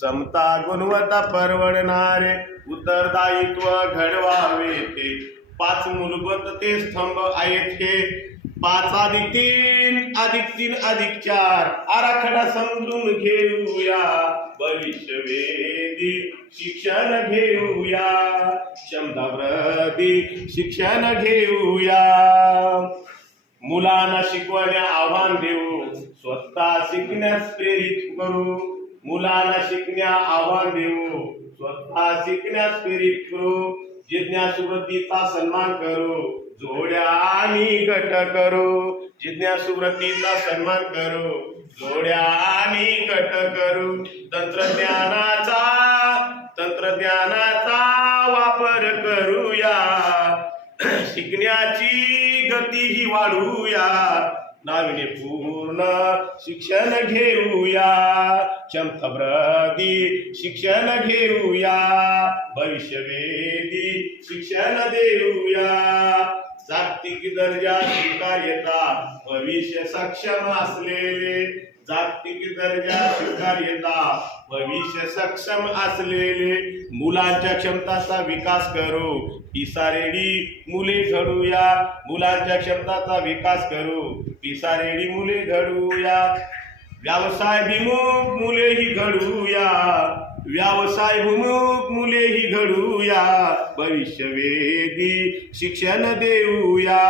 समता गुणवत्ता परवडणारे उत्तरदायित्व घडवावे ते 5 मूलभूत ते स्तंभ आहेत हे 5+3+3+4 आराखडा समजून घेऊया भविष्यवेधी शिक्षण घेऊया क्षमतावृद्धी शिक्षण घेऊया मुलांना शिकवण्या आव्हान देऊ स्वतः शिकण्यास प्रेरित करू मुलांना शिकण्या आव्हान देऊ स्वतः शिकण्यास प्रेरित करू जिज्ञासू वृत्तीचा सन्मान करू जोड्या आणि गट करू जिज्ञासू वृत्तीचा सन्मान करू जोड्या आणि गट करू तंत्रज्ञानाचा वापर करूया शिकण्याची गती ही वाढवूया नाविन्यपूर्ण शिक्षण घेऊया क्षमतावृद्धी शिक्षण घेऊया भविष्यवेधी शिक्षण देऊया जागतिक दर्जा स्वीकार्यता भविष्य सक्षम असलेले जागतिक दर्जा स्वीकार्यता भविष्य सक्षम असलेले मुलांच्या क्षमताचा विकास करू पिसारेडी मुले घडूया मुलांच्या क्षमताचा विकास करू पिसारेडी मुले घडूया व्यवसायभिमुख मुलेही घडूया व्यवसायभिमुख मुलेही घडूया भविष्यवेधी शिक्षण देऊया।